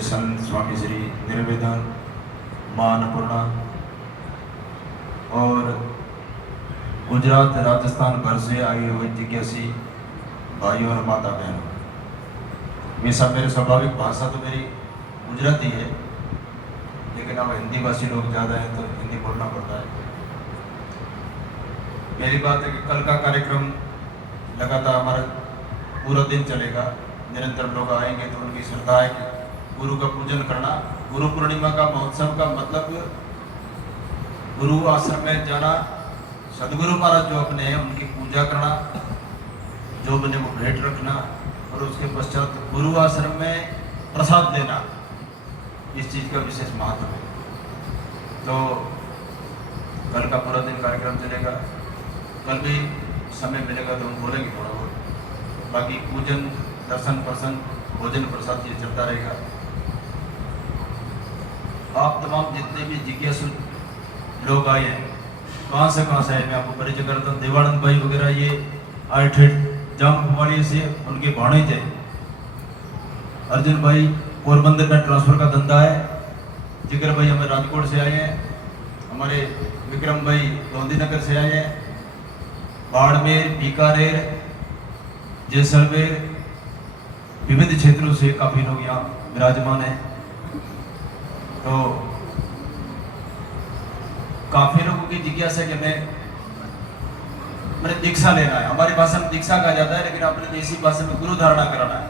मेरे संत स्वामी श्री निर्वेदन मां अन्नपूर्णा और गुजरात राजस्थान भर से आई हुई जिज्ञासी भाइयों और माता बहनों, वैसा मेरे स्वाभाविक भाषा तो मेरी गुजराती है, लेकिन अब हिंदी भाषी लोग ज़्यादा हैं तो हिंदी बोलना पड़ता है। पहली बात है कि कल का कार्यक्रम लगातार हमारा पूरा दिन चलेगा, निरंतर लोग आएंगे तो उनकी श्रद्धा है कि गुरु का पूजन करना। गुरु पूर्णिमा का महोत्सव का मतलब गुरु आश्रम में जाना, सदगुरु महाराज जो अपने हैं उनकी पूजा करना, जो बने वो भेंट रखना और उसके पश्चात गुरु आश्रम में प्रसाद लेना, इस चीज़ का विशेष महत्व है। तो कल का पूरा दिन कार्यक्रम चलेगा, कल भी समय मिलेगा तो हम बोलेंगे थोड़ा बहुत, बाकी पूजन दर्शन प्रसन्न भोजन प्रसाद ये चलता रहेगा। आप तमाम जितने भी जिज्ञासु लोग आए हैं, कहाँ से आए, मैं आपको परिचय करता हूँ। देवानंद भाई वगैरह ये आए थे जाम कुमारी से, उनके भाणे थे। अर्जुन भाई पोरबंदर में ट्रांसफर का धंधा है। जिगर भाई हमें राजकोट से आए हैं। हमारे विक्रम भाई गांधीनगर से आए हैं। बाड़मेर, बीकानेर, जैसलमेर, विविध क्षेत्रों से काफ़ी लोग यहाँ विराजमान हैं। तो काफ़ी लोगों की जिज्ञासा कि मैंने दीक्षा लेना है। हमारी भाषा में दीक्षा कहा जाता है, लेकिन अपने देसी भाषा में गुरु धारणा कराना है।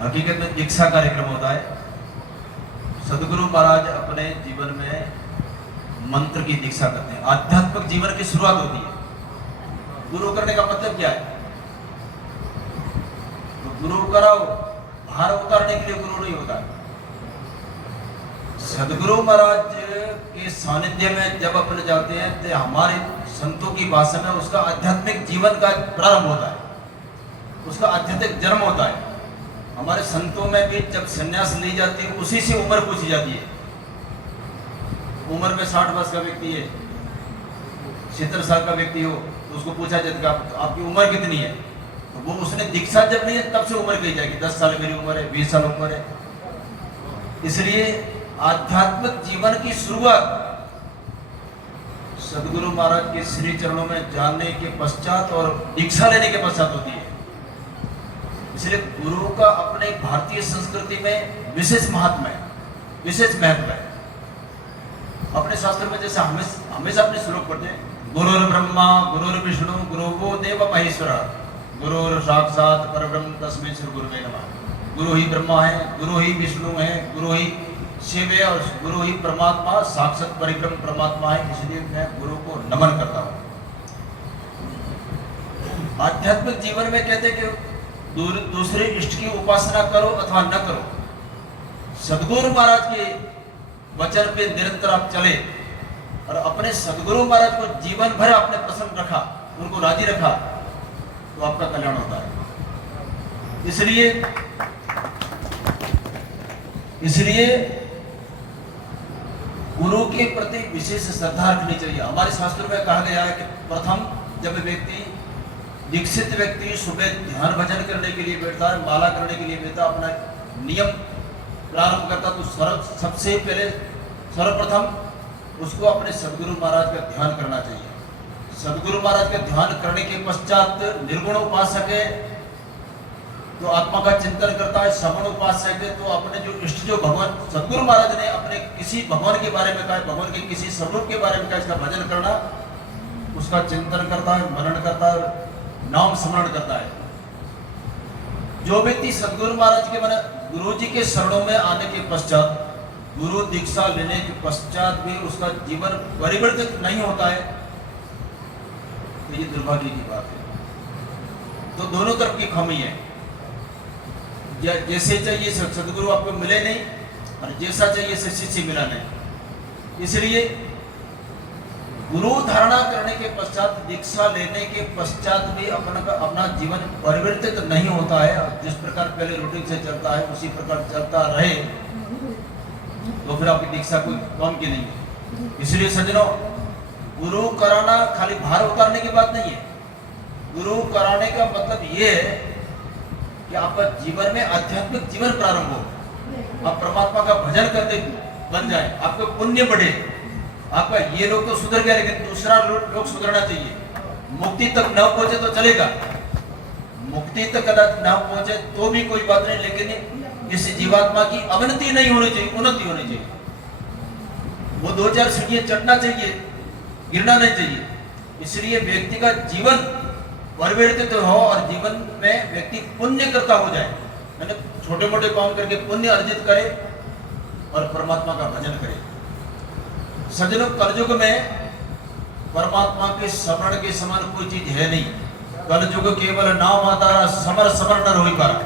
हकीकत में दीक्षा कार्यक्रम होता है। सदगुरु महाराज अपने जीवन में मंत्र की दीक्षा करते हैं। आध्यात्मिक जीवन की शुरुआत होती है। गुरु करने का मतलब क्या है? तो गुरु कराओ, भार उतारने के लिए गुरु नहीं होता। सदगुरु महाराज के सानिध्य में जब अपने जाते हैं तो हमारे संतों की भाषा में उसका आध्यात्मिक जीवन का प्रारंभ होता है, उसका आध्यात्मिक जन्म होता है। हमारे संतों में भी जब संन्यास ली जाती है उसी से उम्र पूछी जाती है। उम्र में 60 वर्ष का व्यक्ति है, 70 साल का व्यक्ति हो तो उसको पूछा जाता है आपकी उम्र कितनी है, तो वो उसने दीक्षा जब ली है तब से उम्र कही जाएगी। 10 साल मेरी उम्र है, 20 साल उम्र है। इसलिए आध्यात्मिक जीवन की शुरुआत सदगुरु महाराज के श्री चरणों में जाने के पश्चात और दीक्षा लेने के पश्चात होती है। इसलिए गुरु का अपने भारतीय संस्कृति में विशेष महात्मा है, विशेष महत्व है। अपने शास्त्र में जैसे हमेशा अपने श्लोक पढ़ते हैं, गुरुर् ब्रह्मा गुरुर् विष्णु गुरुर्वो देव महेश्वरा गुरुर् साक्षात परब्रह्म तस्मै श्री गुरुवे नमः। गुरु ही ब्रह्मा है, गुरु ही विष्णु है, गुरु ही शिव है और गुरु ही परमात्मा साक्षात परिब्रह्म परमात्मा है। इसलिए मैं गुरु को नमन करता हूँ। आध्यात्मिक जीवन में कहते हैं कि दूसरे इष्ट की उपासना करो अथवा न करो, सदगुरु महाराज के वचन पे निरंतर आप चले और अपने सदगुरु महाराज को जीवन भर आपने प्रसन्न रखा, उनको राजी रखा, तो आपका कल्याण होता है। इसलिए गुरु के प्रति विशेष श्रद्धा रखनी चाहिए। हमारे शास्त्रों में कहा गया है कि प्रथम जब व्यक्ति दीक्षित व्यक्ति सुबह ध्यान भजन करने के लिए बैठता है, माला करने के लिए बैठता, अपना नियम प्रारंभ करता, तो सबसे पहले सर्वप्रथम उसको अपने सदगुरु महाराज का ध्यान करना चाहिए। सदगुरु महाराज का ध्यान करने के पश्चात निर्गुण उपासक है तो आत्मा का चिंतन करता है, सगुण उपासक है तो अपने जो इष्ट जो भगवान सदगुरु महाराज ने अपने किसी भगवान के बारे में कहा, भगवान के किसी स्वरूप के बारे में कहा, इसका भजन करना, उसका चिंतन करता है, मनन करता है, नाम स्मरण करता है। जो व्यक्ति सदगुरु महाराज के मन गुरु जी के शरणों में आने के पश्चात, गुरु दीक्षा लेने के पश्चात भी उसका जीवन परिवर्तित नहीं होता है, तो ये दुर्भाग्य की बात है। तो दोनों तरफ की खामी है। जैसे चाहिए सदगुरु आपको मिले नहीं और जैसा चाहिए शिष्य मिला नहीं। इसलिए गुरु धारणा करने के पश्चात, दीक्षा लेने के पश्चात भी अपना जीवन परिवर्तित नहीं होता है। जिस प्रकार पहले रूटीन से चलता है उसी प्रकार चलता रहे तो फिर आपकी दीक्षा कोई काम की नहीं है। इसलिए सज्जनों, गुरु कराना खाली भार उतारने की बात नहीं है। गुरु कराने का मतलब ये है कि आपका जीवन में आध्यात्मिक जीवन प्रारंभ हो। आप परमात्मा का भजन करते बन जाए, आपका पुण्य बढ़े, आपका ये लोग तो सुधर गया लेकिन दूसरा लोग सुधरना चाहिए। मुक्ति तक न पहुंचे तो चलेगा, मुक्ति तक कदाच न पहुंचे तो भी कोई बात नहीं, लेकिन इस जीवात्मा की अवनति नहीं होनी चाहिए, उन्नति होनी चाहिए। वो 2-4 सीढ़ियां चढ़ना चाहिए, गिरना नहीं चाहिए। इसलिए व्यक्ति का जीवन परिवर्तित हो और जीवन में व्यक्ति पुण्य करता हो जाए, यानी छोटे मोटे काम करके पुण्य अर्जित करे और परमात्मा का भजन करे। सज्जनों, कलयुग में परमात्मा के स्मरण के समान कोई चीज है नहीं। कलयुग केवल नाम आधारा समर समर न होई पारा।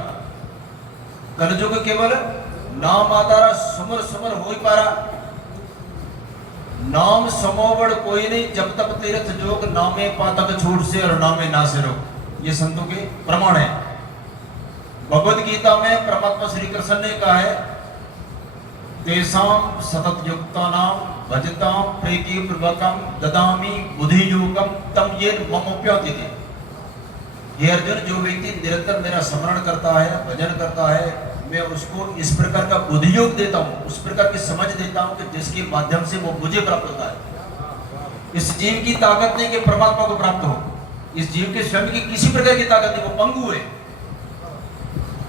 कलयुग केवल नाम आधारा समर समर होई पारा। नाम समोवड़ कोई नहीं, जब तक तीर्थ जोग नामे पातक छूट से और नामे ना से रोग। ये संतों के प्रमाण है। भगवद गीता में परमात्मा श्री कृष्ण ने कहा है, तेसाम सतत युक्ता नाम भजताम प्रीति पूर्वकम ददामी बुद्धि योगम तम ये ममोप्यति। हे अर्जुन, जो व्यक्ति निरंतर मेरा स्मरण करता है, भजन करता है, मैं उसको इस प्रकार का बुद्धि योग देता हूँ, उस प्रकार की समझ देता हूँ कि जिसके माध्यम से वो मुझे प्राप्त होता है। इस जीव की ताकत नहीं कि परमात्मा को प्राप्त हो, इस जीव के स्वयं की किसी प्रकार की ताकत नहीं, वो पंगु है।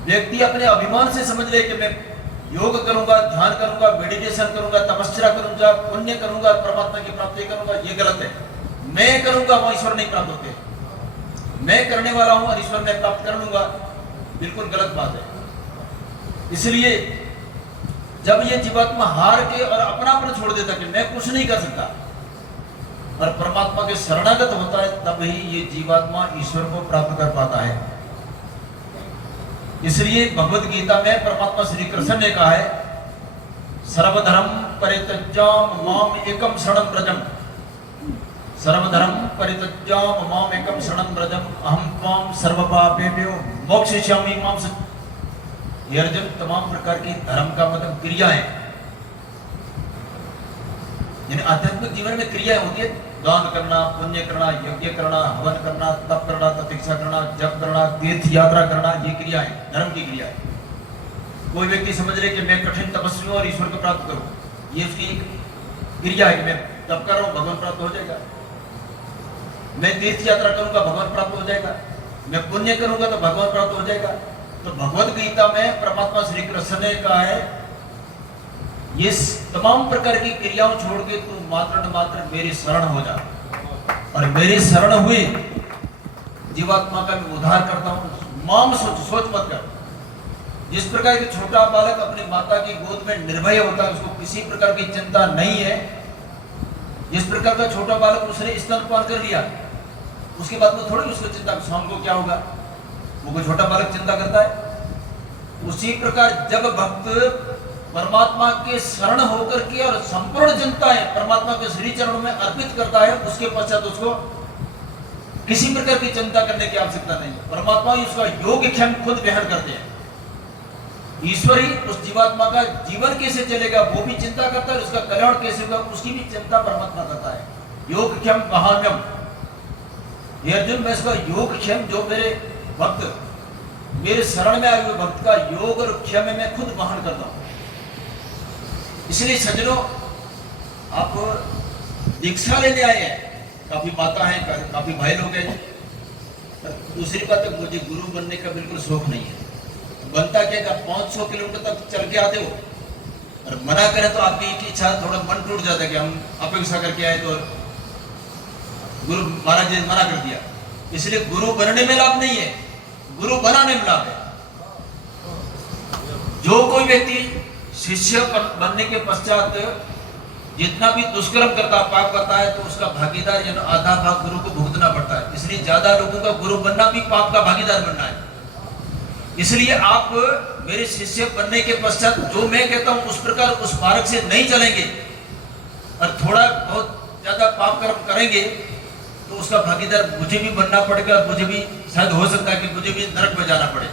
व्यक्ति अपने अभिमान से समझ ले कि मैं योग करूंगा, ध्यान करूंगा, मेडिटेशन करूंगा, तपस्या करूंगा, पुण्य करूंगा, परमात्मा की प्राप्ति करूंगा, ये गलत है। मैं करूंगा वो ईश्वर नहीं प्राप्त होते, मैं करने वाला हूं और ईश्वर मैं प्राप्त कर लूंगा, बिल्कुल गलत बात है। इसलिए जब ये जीवात्मा हार के और अपनापन छोड़ देता कि मैं कुछ नहीं कर सकता और परमात्मा के शरणागत होता है, तब ही ये जीवात्मा ईश्वर को प्राप्त कर पाता है। इसलिए भगवद गीता में परमात्मा श्री कृष्ण ने कहा है, सर्वधर्म परित्यज्याम माम एकम शरणं व्रजम। सर्वधर्म परित्यज्याम माम एकम शरणं व्रजम अहम त्वाम सर्वपापेभ्यो मोक्षयिष्यामि मां सच। ये अर्जुन, तमाम प्रकार की धर्म का मतलब क्रिया है, यानी आध्यात्मिक जीवन में क्रियाएं होती है। दान करना, पुण्य करना, यज्ञ करना, हवन करना, तप करना, तपस्या करना, जप करना, तीर्थ यात्रा करना, ये क्रिया है, धर्म की क्रिया है। कोई व्यक्ति समझ ले कि मैं कठिन तपस्वी हूं और ईश्वर को प्राप्त करूं, ये उसकी एक क्रिया है कि मैं तप कर रहा हूं, भगवान प्राप्त हो जाएगा। मैं तीर्थ यात्रा करूंगा, भगवान प्राप्त हो जाएगा। मैं पुण्य करूंगा तो भगवान प्राप्त हो जाएगा। तो भगवद गीता में परमात्मा श्री कृष्ण ने कहा है, ये तमाम प्रकार की क्रियाओं छोड़ के तू मात्र न मात्र मेरी शरण हो जा, और मेरी शरण हुई जीवात्मा का मैं उद्धार करता हूं। माम सोच मत कर। जिस प्रकार की छोटा बालक अपनी माता की गोद में निर्भय होता है, उसको किसी प्रकार की चिंता नहीं है, जिस प्रकार का छोटा बालक उसने स्तनपान कर लिया, उसके बाद में थोड़ी उसको चिंता, शाम को क्या होगा, वो कोई छोटा बालक चिंता करता है। उसी प्रकार जब भक्त परमात्मा के शरण होकर के और संपूर्ण चिंता है परमात्मा के श्री चरणों में अर्पित करता है, उसके पश्चात उसको किसी प्रकार की चिंता करने की आवश्यकता नहीं है। परमात्मा ही उसका योगक्षेम खुद वहन करते हैं। ईश्वर ही उस जीवात्मा का जीवन कैसे चलेगा वो भी चिंता करता है, उसका कल्याण कैसे होगा उसकी भी चिंता परमात्मा करता है। योगक्षेम वहाम्यम। ये अर्जुन, मैं इसका योगक्षेम, जो मेरे भक्त मेरे शरण में आए हुए भक्त का योग और क्षम मैं खुद वहन करता हूं। इसलिए सज्जनों, आप दीक्षा लेने आए हैं, काफी माता है, काफी भाई लोग हैं। दूसरी बात है, मुझे गुरु बनने का बिल्कुल शौक नहीं है। बनता क्या कि 500 किलोमीटर तक चल के आते हो और मना करें तो आपकी एक इच्छा, थोड़ा मन टूट जाता है कि हम अपेक्षा करके आए तो गुरु महाराज ने मना कर दिया। इसलिए गुरु बनने में लाभ नहीं है, गुरु बनाने में लाभ है। जो कोई व्यक्ति शिष्य बनने के पश्चात जितना भी दुष्कर्म करता, पाप करता है, तो उसका भागीदार यानी आधा भाग गुरु को भुगतना पड़ता है। इसलिए ज्यादा लोगों का गुरु बनना भी पाप का भागीदार बनना है। इसलिए आप मेरे शिष्य बनने के पश्चात जो मैं कहता हूं उस प्रकार उस मार्ग से नहीं चलेंगे और थोड़ा बहुत ज्यादा पाप कर्म करेंगे तो उसका भागीदार मुझे भी बनना पड़ेगा। मुझे भी शायद हो सकता है कि मुझे भी नरक में जाना पड़े।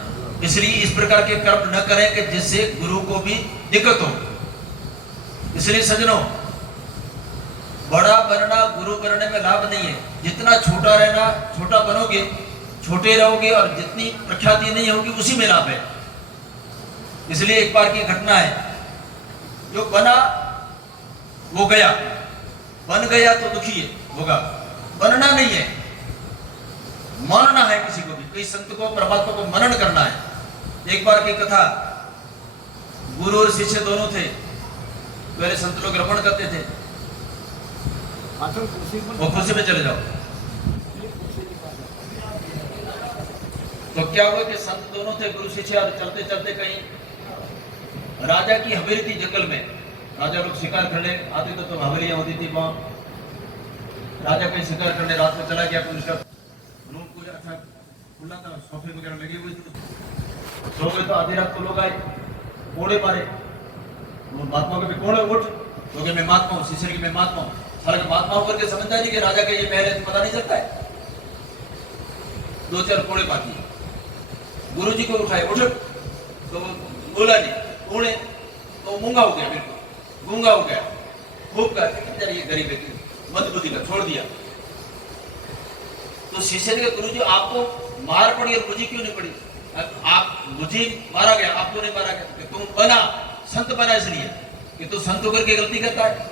इसलिए इस प्रकार के कर्म न करें कि जिससे गुरु को भी दिक्कत हो। इसलिए सज्जनों, बड़ा बनना गुरु बनने में लाभ नहीं है। जितना छोटा रहना, छोटा बनोगे, छोटे रहोगे और जितनी प्रख्याति नहीं होगी उसी में लाभ है। इसलिए एक बार की घटना है, जो बना वो गया, बन गया तो दुखी होगा, बनना नहीं है, मानना है किसी को भी, कई संत को परमात्मा को मनन करना है। एक बार की कथा, गुरु और शिष्य दोनों थे, पहले संत लोग रमण करते थे, वो कुर्सी पे चले जाओ। तो क्या हुआ कि संत दोनों थे, गुरु शिष्य, और चलते चलते कहीं राजा की हवेली थी जंगल में, राजा लोग शिकार करने आते थे तो हवेलियां होती थी वहां, राजा कहीं शिकार करने रात में चला गया, तो उसका रूम कुछ अच्छा खुला था, सोफे वगैरह लगी हुई थी, सो गए तो आधी रात को लोग आए, कोड़े मारे, महात्मा के भी कोड़े उठ, तो मैं महात्मा हूँ, शिष्य की मैं महात्मा हूँ, सारे महात्मा होकर के समझता नहीं कि राजा के ये महल है, पता नहीं चलता है, 2-4 कोड़े बाकी, गुरु जी को उठाए, उठ, तो बोला नहीं, कोड़े तो मूंगा हो गया, बिल्कुल गूंगा हो गया, खूब का ये गरीब है, मंदबुद्धि का छोड़ दिया। तो शिष्य ने कहा, गुरु जी आपको मार पड़ी और मुझे क्यों नहीं पड़ी? आप मुझे मारा गया, आपको नहीं मारा गया, तुम बना संत बना इसलिए कि तू संत होकर के गलती करता है,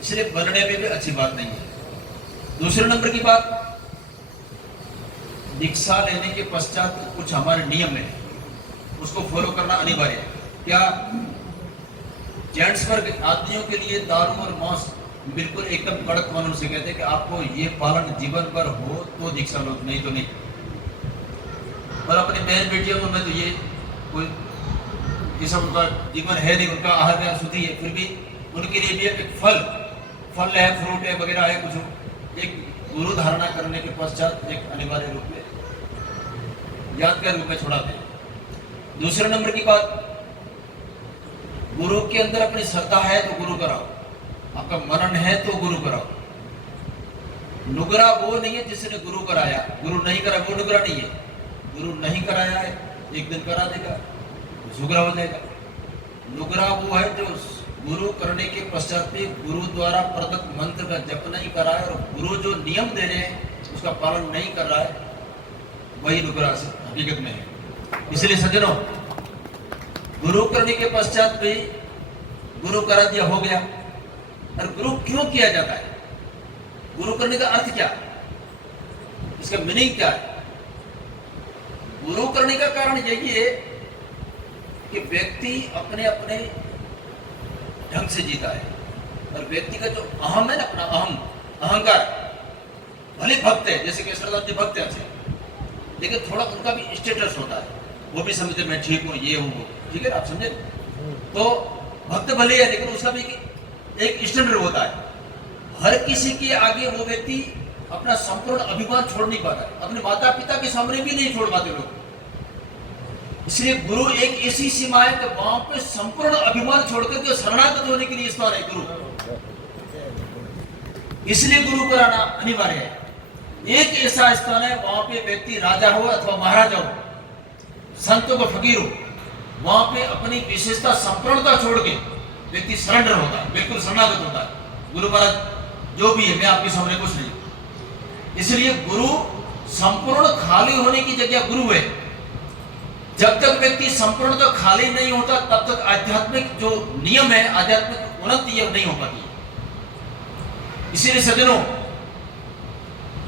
इसलिए बनने में भी अच्छी बात नहीं है। दूसरे नंबर की बात, दीक्षा लेने के पश्चात कुछ हमारे नियम है, उसको फॉलो करना अनिवार्य है। क्या जेंट्स वर्ग आदमियों के लिए दारू और मांस बिल्कुल एकदम कड़क कानून से कहते हैं कि आपको ये पालन जीवन भर हो तो दीक्षा लो, नहीं तो नहीं। और अपनी बहन बेटियों में तो ये कोई ये सब उनका जीवन है नहीं, उनका आहार विहार शुद्धि है, फिर भी उनके लिए भी एक फल है, फ्रूट है वगैरह है, कुछ एक गुरु धारणा करने के पश्चात एक अनिवार्य रूप में यादगार रूप में छोड़ाते हैं। दूसरे नंबर की बात, गुरु के अंदर अपनी श्रद्धा है तो गुरु कराओ, आपका मनन है तो गुरु कराओ। नुगरा वो नहीं है जिसने गुरु कराया, गुरु नहीं करा वो नुगरा नहीं है। गुरु नहीं कराया है, एक दिन करा देगा, झुगरा हो जाएगा। नुगरा वो है जो गुरु करने के पश्चात भी गुरु द्वारा प्रदत्त मंत्र का जप नहीं करा है और गुरु जो नियम दे रहे हैं उसका पालन नहीं कर रहा है, वही नुगरा हकीकत में है। इसलिए सज्जनों, गुरु करने के पश्चात भी गुरु करा दिया हो गया। और गुरु क्यों किया जाता है? गुरु करने का अर्थ क्या, इसका मीनिंग क्या है? गुरु करने का कारण यही है कि व्यक्ति अपने अपने ढंग से जीता है और व्यक्ति का जो अहम है ना, अपना अहंकार, भले भक्त है, जैसे केशरदास जी भक्त है अच्छे, लेकिन थोड़ा उनका भी स्टेटस होता है, वो भी समझते मैं ठीक हूँ, ये हूँ वो, ठीक है आप समझे? तो भक्त भले है लेकिन उसका भी एक स्टैंडर्ड होता है। हर किसी के आगे वो व्यक्ति अपना संपूर्ण अभिमान छोड़ नहीं पाता, अपने माता पिता के सामने भी नहीं छोड़ पाते लोग। इसलिए गुरु एक ऐसी सीमा है कि वहां पे संपूर्ण अभिमान छोड़कर के शरणागत होने के लिए स्थान है गुरु। इसलिए गुरु कराना अनिवार्य है। एक ऐसा स्थान है वहां पे व्यक्ति राजा हो अथवा महाराजा हो, संतों को फकीर हो, वहां पे अपनी विशेषता संपूर्णता छोड़ के व्यक्ति सरेंडर होता है, बिल्कुल शरणागत होता है। गुरु महाराज जो भी है, मैं आपके सामने कुछ नहीं। इसलिए गुरु संपूर्ण खाली होने की जगह गुरु है। जब तक व्यक्ति संपूर्ण तो खाली नहीं होता तब तक आध्यात्मिक जो नियम है, आध्यात्मिक उन्नति नहीं हो पाती। इसीलिए सज्जनों,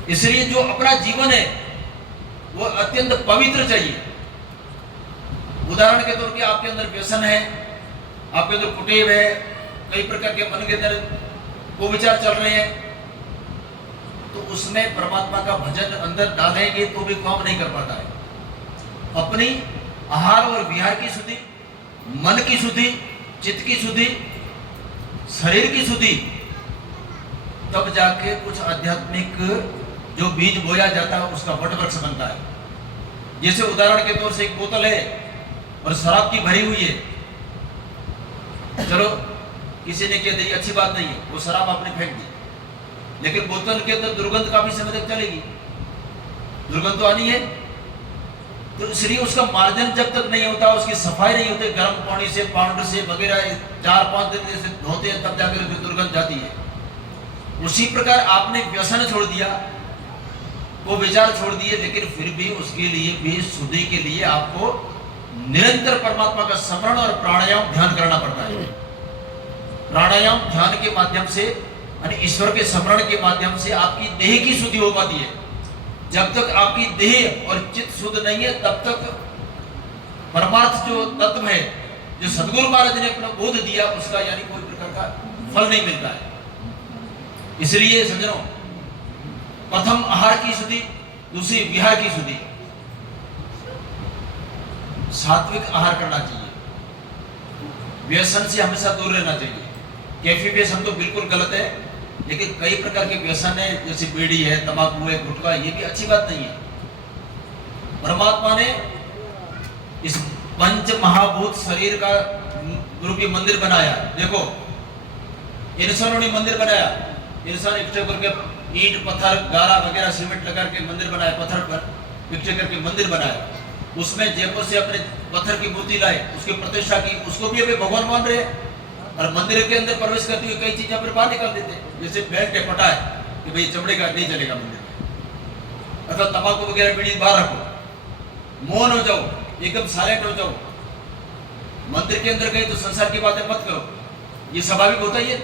इसलिए जो अपना जीवन है वो अत्यंत पवित्र चाहिए। उदाहरण के तौर पे आपके अंदर व्यसन है, आपके अंदर कुटेव है, कई प्रकार के मन के अंदर वो विचार चल रहे हैं, तो उसमें परमात्मा का भजन अंदर डालेंगे तो भी काम नहीं कर पाता है। अपनी आहार और विहार की शुद्धि, मन की शुद्धि, चित्त की शुद्धि, शरीर की शुद्धि, तब जाके कुछ आध्यात्मिक जो बीज बोया जाता है उसका वटवृक्ष बनता है। जैसे उदाहरण के तौर से एक बोतल है और शराब की भरी हुई है, चलो किसी ने कह दी अच्छी बात नहीं है, वो शराब आपने फेंक दी, लेकिन बोतल के अंदर दुर्गंध काफी समय तक चलेगी, दुर्गंध तो आनी है। तो इसलिए उसका मार्जन जब तक नहीं होता, उसकी सफाई नहीं होती, गर्म पानी से, पाउडर से वगैरह 4-5 दिन से धोते हैं तब जाकर दुर्गंध जाती है। उसी प्रकार आपने व्यसन छोड़ दिया, वो विचार छोड़ दिए, लेकिन फिर भी उसके लिए भी शुद्धि के लिए आपको निरंतर परमात्मा का स्मरण और प्राणायाम ध्यान करना पड़ता है। प्राणायाम ध्यान के माध्यम से यानी ईश्वर के स्मरण के माध्यम से आपकी देह की शुद्धि हो पाती है। जब तक आपकी देह और चित्त शुद्ध नहीं है तब तक परमार्थ जो तत्व है, जो सदगुरु महाराज ने अपना बोध दिया, उसका यानी कोई प्रकार का फल नहीं मिलता है। इसलिए सज्जनों, प्रथम आहार की शुद्धि, दूसरी विहार की शुद्धि। सात्विक आहार करना चाहिए, व्यसन से हमेशा दूर रहना चाहिए। कैफी व्यसन तो बिल्कुल गलत है, लेकिन कई प्रकार के व्यसन है, जैसे बीड़ी है, तंबाकू है, गुटखा, ये भी अच्छी बात नहीं है। परमात्मा ने इस पंच महाभूत शरीर का रूपी मंदिर बनाया। देखो, इंसानों ने मंदिर बनाया, इंसान इकट्ठे करके ईंट पत्थर गारा वगैरह सीमेंट लगा के मंदिर बनाया, पत्थर पर इकट्ठे करके मंदिर बनाया। उसमें जयपुर से अपने पत्थर की मूर्ति लाए, उसकी प्रतिष्ठा की, उसको भी अभी भगवान मान रहे हैं। और मंदिर के अंदर प्रवेश करते हुए कई चीजें फिर बाहर निकाल देते हैं, जैसे बेल्ट है, पटा है कि भाई चमड़े का नहीं चलेगा मंदिर में, अथवा तंबाकू वगैरह बीड़ी बाहर रखो, मौन हो जाओ, एकदम साइलेंट हो जाओ। मंदिर के अंदर गए तो संसार की बातें मत करो, ये स्वाभाविक होता ही है।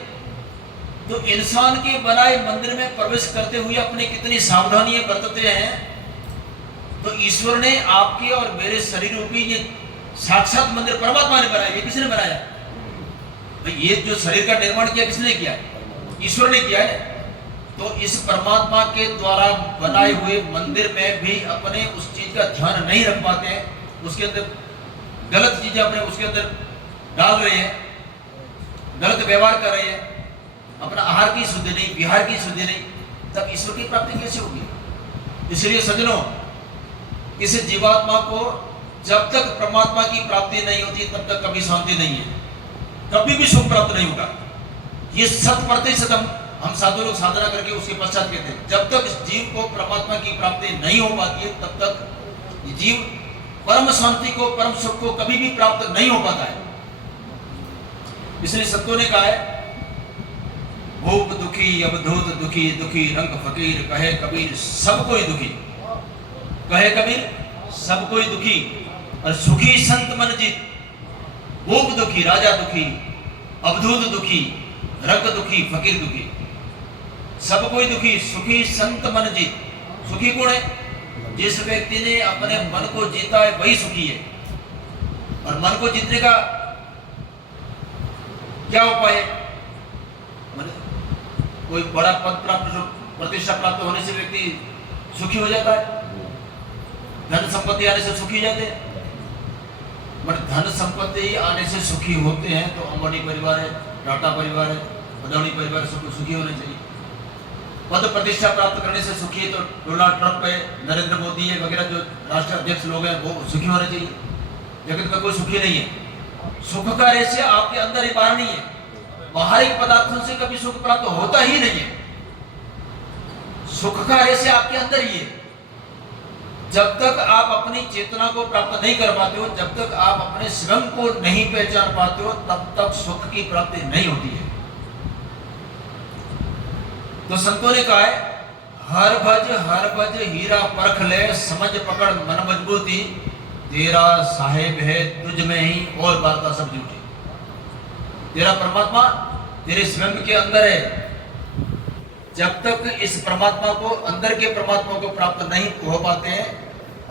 तो इंसान के बनाए मंदिर में प्रवेश करते हुए अपनी कितनी सावधानियां बरतते हैं। तो ईश्वर ने आपके और मेरे शरीर रूपी ये साक्षात मंदिर परमात्मा ने बनाया। ये किसने बनाया? भाई ये जो शरीर का निर्माण किया किसने किया? ईश्वर ने किया है। तो इस परमात्मा के द्वारा बनाए हुए मंदिर में भी अपने उस चीज का ध्यान नहीं रख पाते हैं, उसके अंदर गलत चीजें अपने उसके अंदर डाल रहे हैं, गलत व्यवहार कर रहे हैं, अपना आहार की शुद्धि नहीं, विहार की शुद्धि नहीं, तब ईश्वर की प्राप्ति कैसे होगी? इसलिए सज्जनों, किसी जीवात्मा को जब तक परमात्मा की प्राप्ति नहीं होती तब तक कभी शांति नहीं है, कभी भी सुख प्राप्त नहीं होगा। ये 100% हम साधु लोग साधना करके उसके पश्चात कहते हैं। जब तक इस जीव को परमात्मा की प्राप्ति नहीं हो पाती है तब तक जीव परम शांति को, परम सुख को कभी भी प्राप्त नहीं हो पाता है। इसलिए संतों ने कहा है, भूप दुखी अवधूत दुखी, दुखी रंग फकीर, कहे कबीर सब कोई दुखी। कहे कबीर सब कोई दुखी और सुखी संत मन जीत। भूप दुखी, राजा दुखी, अवधूत दुखी, रंग दुखी, फकीर दुखी, सब कोई दुखी, सुखी संत मन जीत। सुखी कौन है? जिस व्यक्ति ने अपने मन को जीता है वही सुखी है। और मन को जीतने का क्या उपाय है? कोई बड़ा पद प्राप्त, प्रतिष्ठा प्राप्त होने से व्यक्ति सुखी हो जाता है, धन संपत्ति आने से सुखी जाते हैं। बट धन संपत्ति आने से सुखी होते हैं तो अंबानी परिवार है, टाटा परिवार है, अदानी परिवार, सबको सुखी होने चाहिए। पद प्रतिष्ठा प्राप्त करने से सुखी है तो डोनाल्ड ट्रंप है, नरेंद्र मोदी है वगैरह जो राष्ट्र अध्यक्ष लोग हैं वो सुखी होने चाहिए। जगत का कोई सुखी नहीं है। सुख का रहस्य आपके अंदर ही, बाहर नहीं है। बाहरी पदार्थों से कभी सुख प्राप्त होता ही नहीं है। सुख का रहस्य आपके अंदर ही है। जब तक आप अपनी चेतना को प्राप्त नहीं कर पाते हो, जब तक आप अपने स्वयं को नहीं पहचान पाते हो, तब तक सुख की प्राप्ति नहीं होती है। तो संतों ने कहा है, हर भज हीरा परख ले, समझ पकड़ मन मजबूती, तेरा साहेब है तुझ में ही और वार्ता सब झूठी। तेरा परमात्मा तेरे स्वयं के अंदर है। जब तक इस परमात्मा को, अंदर के परमात्मा को प्राप्त नहीं हो पाते हैं,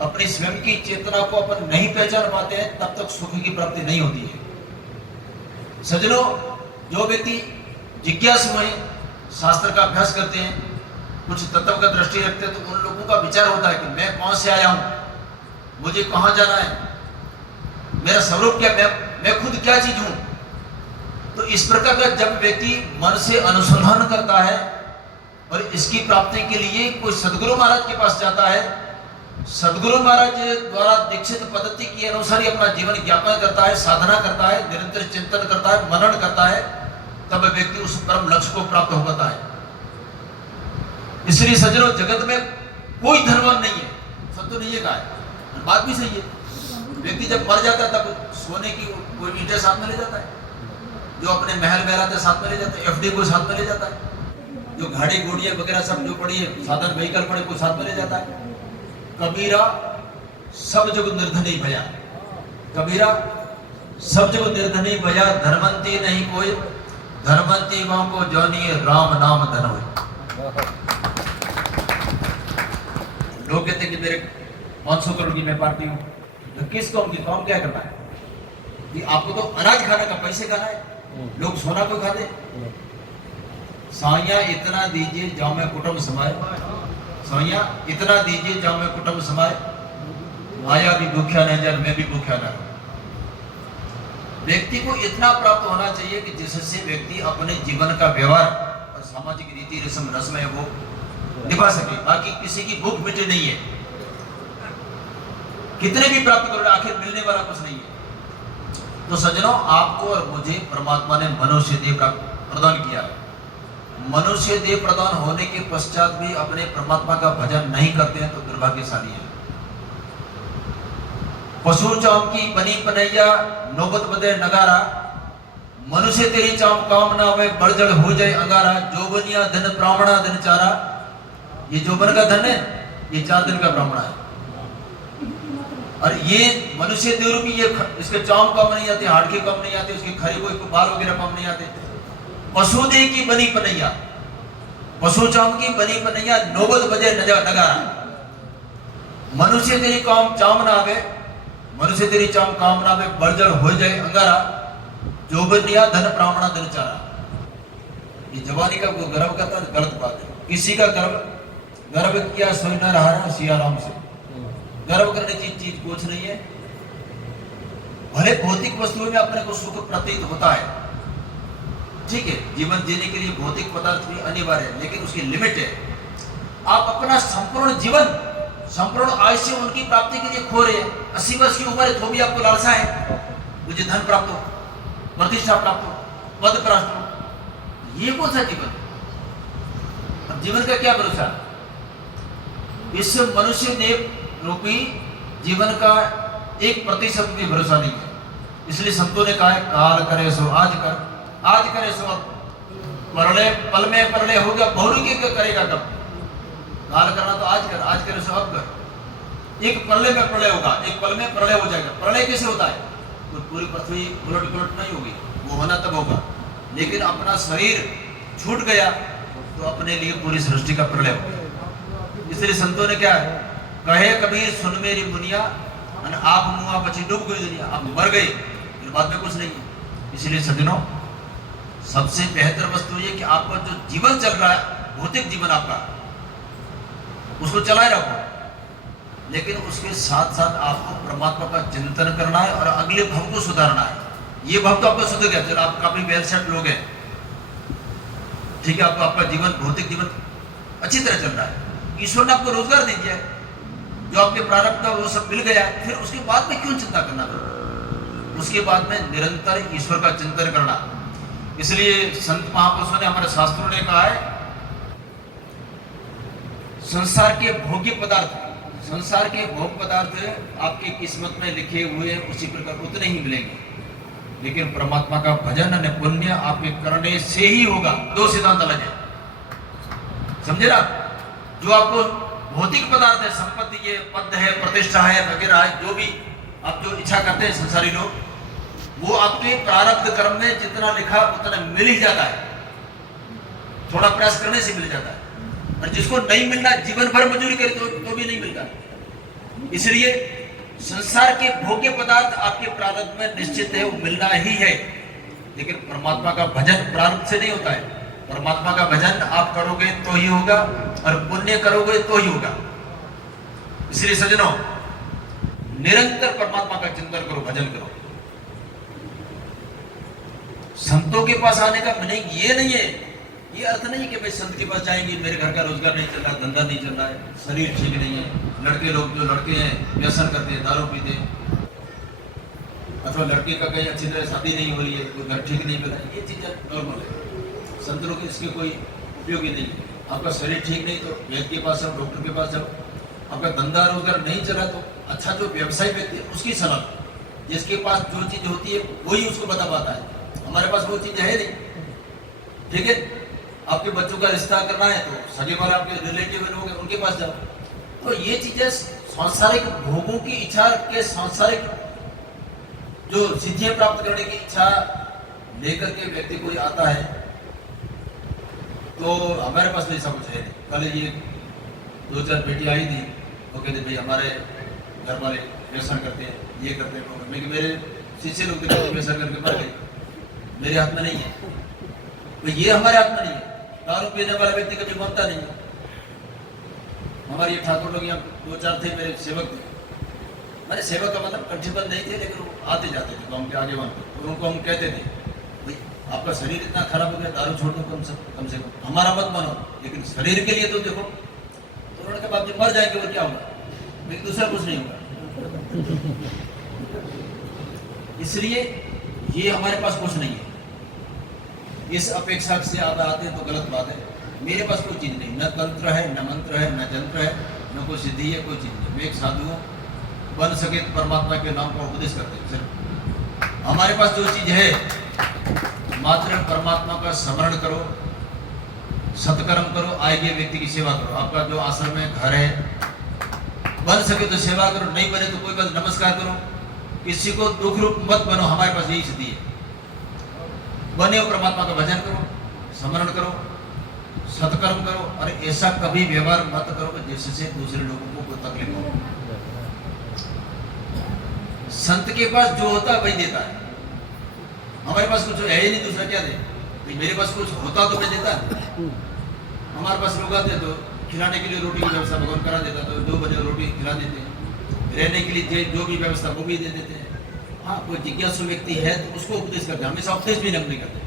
अपनी स्वयं की चेतना को अपन नहीं पहचान पाते हैं, तब तक सुख की प्राप्ति नहीं होती है। सज्जनों, जो व्यक्ति जिज्ञासु हैं, शास्त्र का अभ्यास करते हैं, कुछ तत्व का दृष्टि रखते हैं, तो उन लोगों का विचार होता है कि मैं कौन से आया हूं, मुझे कहां जाना है, मेरा स्वरूप क्या, मैं खुद क्या चीज हूं। तो इस प्रकार का जब व्यक्ति मन से अनुसंधान करता है और इसकी प्राप्ति के लिए कोई सदगुरु महाराज के पास जाता है, सदगुरु महाराज द्वारा दीक्षित पद्धति के अनुसार ही अपना जीवन ज्ञापन करता है, साधना करता है, निरंतर चिंतन करता है, मनन करता है, तब व्यक्ति उस परम लक्ष्य को प्राप्त हो पाता है। इसलिए सज्जनों, जगत में कोई धनवान नहीं है, सब तो नहीं है कहा है, बात भी सही है। व्यक्ति जब मर जाता है तब सोने की कोई ईंटें साथ में ले जाता है, जो अपने महल महराते साथ में ले जाता है, एफडी को साथ में ले जाता है, जो गाड़ी घोड़ियां वगैरह सब जो पड़ी है, साधन व्हीकल पड़े को साथ में ले जाता है। कबीरा सब जग निर्धन ही भया, कबीरा सब जब निर्धनी बजा धनवंती नहीं कोई, धनवंती गांव को जौनी राम नाम धन हो। लोग कहते कि मेरे 500 करोड़ की मैं पार्टी हूं, तो किस कौम की कौम क्या करना है कि आपको तो अनाज खाने का पैसे खाना है, लोग सोना को खाते। साइया इतना दीजिए जाओ में कुटुंब समाए, साइया इतना दीजिए जाओ में कुटुंब समाए, आया भी भूखा न जाए मैं भी भूखा न रहूं। व्यक्ति को इतना प्राप्त होना चाहिए कि जिससे व्यक्ति अपने जीवन का व्यवहार और सामाजिक रीति रस्म है वो निभा सके, बाकी किसी की भूख मिटे नहीं है। कितने भी प्राप्त करो आखिर मिलने वाला कुछ नहीं है। तो सज्जनों, आपको और मुझे परमात्मा ने मनुष्य देह प्रदान किया है। मनुष्य देह प्रदान होने के पश्चात भी अपने परमात्मा का भजन नहीं करते हैं तो दुर्भाग्यशाली है। पशु चाम की बनी पनैया नौबत बदे नगारा, मनुष्य तेरी चाम कामना में बड़जड़ हो जाए अंगारा, जोबनिया धन ब्राह्मणा धन चारा। ये जोबन का धन है, ये 4 दिन का ब्राह्मणा है। और ये मनुष्य देह रूपी ये इसके चाम कम नहीं आते, हाड़के कम नहीं आते, उसके खरी कोई बाल वगैरह कम नहीं आते। पशु देह की बनी पनैया, पशु चाम की बनी पनैया नौबत बजे नगारा, मनुष्य तेरी काम चाम ना आवे, मनुष्य तेरी चाम कामना में बड़जड़ हो जाए अंगारा, जोबनिया धन ब्राह्मणा धन चारा। ये जवानी का कोई गर्व करता है, गलत बात है। किसी का गर्व किया सोई न रहा सिया राम से। गर्व करने की चीज कुछ नहीं है। भले भौतिक वस्तुओं में अपने को सुख प्रतीत होता है, ठीक है, जीवन जीने के लिए भौतिक पदार्थ भी अनिवार्य है, लेकिन उसकी लिमिट है। आप अपना संपूर्ण जीवन, संपूर्ण आयुष्य उनकी प्राप्ति के लिए खो रहे हैं। 80 वर्ष की उम्र है तो भी आपको लालसा है मुझे धन प्राप्त हो, प्रतिष्ठा प्राप्त हो, पद प्राप्त हो। ये कौन सा जीवन? अब जीवन का क्या भरोसा? इस मनुष्य देव रूपी जीवन का 1% भी भरोसा नहीं है। इसलिए संतों ने कहा है, काल करे सो आज कर, आज करे सो अब, परले पल में परले होगा, बहुरी के करेगा कब? काल करना तो आज कर, आज करे सो अब कर। एक प्रलय में प्रलय होगा, एक पल में प्रलय हो जाएगा। प्रलय कैसे होता है? तो पूरी पृथ्वी उलट पुलट नहीं होगी, वो होना तब होगा। लेकिन अपना शरीर छूट गया तो अपने लिए पूरी सृष्टि का प्रलय होगा। इसलिए संतों ने क्या है, कहे कबीर सुन मेरी मुनिया, आप मुआ बची डूब गई दुनिया। आप मर गए, फिर बाद में कुछ नहीं है। इसलिए सज्जनों, सबसे बेहतर वस्तु ये कि आपका जो जीवन चल रहा है, भौतिक जीवन आपका, उसको चलाए रखो, लेकिन उसके साथ साथ आपको परमात्मा का चिंतन करना है और अगले भव को सुधारना है। ये भव तो आपका सुधर गया, चलो आप काफी वेल सेट लोग हैं, ठीक है, आपको आपका जीवन, भौतिक जीवन अच्छी तरह चल रहा है। ईश्वर ने आपको रोजगार दे दिया है, जो आपके प्रारब्ध था वो सब मिल गया है, फिर उसके बाद में क्यों चिंता करना? उसके बाद में निरंतर ईश्वर का चिंतन करना। इसलिए संत महापुरुषों ने, हमारे शास्त्रों ने कहा है, संसार के भोग्य पदार्थ, संसार के भोग पदार्थ आपकी किस्मत में लिखे हुए उसी प्रकार उतने ही मिलेंगे, लेकिन परमात्मा का भजन और पुण्य आपके करने से ही होगा। 2 सिद्धांत अलग है, समझे ना? जो आपको भौतिक पदार्थ है, संपत्ति है, पद है, प्रतिष्ठा है वगैरह है, जो भी आप जो इच्छा करते हैं संसारी लोग, वो आपके प्रारब्ध कर्म में जितना लिखा उतना मिल ही जाता है, थोड़ा प्रयास करने से मिल जाता है। और जिसको नहीं मिलना, जीवन भर मजदूरी करे तो भी नहीं मिलता। इसलिए संसार के भोग्य पदार्थ आपके प्रारब्ध में निश्चित है, वो मिलना ही है, लेकिन परमात्मा का भजन प्रारब्ध से नहीं होता है। परमात्मा का भजन आप करोगे तो ही होगा, और पुण्य करोगे तो ही होगा। इसलिए सज्जनों, निरंतर परमात्मा का चिंतन करो, भजन करो। संतों के पास आने का मीनिंग ये नहीं है, ये अर्थ नहीं कि भाई संत के पास जाएंगे, मेरे घर का रोजगार नहीं चल रहा, धंधा नहीं चल रहा है, शरीर ठीक नहीं है, लड़के लोग जो लड़के हैं व्यसन करते हैं, दारू पीते हैं, अथवा लड़के का कहीं अच्छी तरह शादी नहीं हो रही है, कोई घर ठीक नहीं मिला, ये चीजें नॉर्मल है। संत लोग इसके कोई उपयोगी नहीं है। आपका शरीर ठीक नहीं तो वैद्य के पास जाओ, डॉक्टर के पास जाओ। आपका धंधा रोजगार नहीं चला तो अच्छा जो व्यवसायी व्यक्ति है उसकी सलाह, जिसके पास जो चीज होती है वही उसको बता पाता है। हमारे पास वो चीज है नहीं, ठीक है। आपके बच्चों का रिश्ता करना है तो सगे वाले आपके रिलेटिव लोग हैं, उनके पास जाओ। तो ये चीजें सांसारिक भोगों की इच्छा के सांसारिक जो सिद्धियां प्राप्त करने की इच्छा लेकर के व्यक्ति कोई आता है, तो हमारे पास तो ऐसा कुछ है नहीं। कल ये 2-4 बेटी आई थी, वो कहते भाई हमारे घर वाले व्यसन करते हैं, ये करते हैं, लेकिन मेरे शिष्य लोग व्यसन करके मर गए, मेरे हाथ में नहीं है। तो ये हमारे हाथ में नहीं है। दारू पीने वाला व्यक्ति कभी बनता नहीं है। हमारे ये ठाकुर लोग यहाँ 2-4 थे, मेरे सेवक थे। मेरे सेवक का मतलब कंठीबंद नहीं थे, लेकिन वो आते जाते थे, तो हम आगे बनते, तो उनको हम कहते थे भाई आपका शरीर इतना खराब हो गया, दारू छोड़ दो कम से कम, हमारा मत मानो, लेकिन शरीर के लिए तो देखो। तो उन्होंने कहा जब मर जाएंगे वो क्या होगा, लेकिन दूसरा कुछ नहीं होगा। इसलिए ये हमारे पास कुछ नहीं है। इस अपेक्षा से आप आते हैं तो गलत बात है। मेरे पास कोई चीज नहीं, न तंत्र है, न मंत्र है, न जंत्र है, न कोई सिद्धि है, कोई चीज नहीं। मैं एक साधु हूँ, बन सके परमात्मा के नाम का उपदेश करते हैं। सिर्फ हमारे पास जो चीज है, मात्र परमात्मा का स्मरण करो, सत्कर्म करो, आए गए व्यक्ति की सेवा करो। आपका जो आश्रम में घर है, बन सके तो सेवा करो, नहीं बने तो कोई बात, नमस्कार करो, किसी को दुख रूप मत बनो। हमारे पास यही स्थिति है। बने हो परमात्मा का भजन करो, स्मरण करो, सत्कर्म करो, और ऐसा कभी व्यवहार मत करो जिससे दूसरे लोगों को कोई तकलीफ हो। संत के पास जो होता है वही देता है। हमारे पास कुछ है ही नहीं, दूसरा क्या दे। मेरे पास कुछ होता तो मैं देता। हमारे पास लोग आते तो खिलाने के लिए रोटी की व्यवस्था भगवान करा देता, तो 2 बजे रोटी खिला देते हैं। रहने के लिए जो भी व्यवस्था वो भी दे देते हैं। हाँ, कोई जिज्ञासु व्यक्ति है तो उसको उपदेश करते हैं, हमेशा उपदेश भी नहीं करते।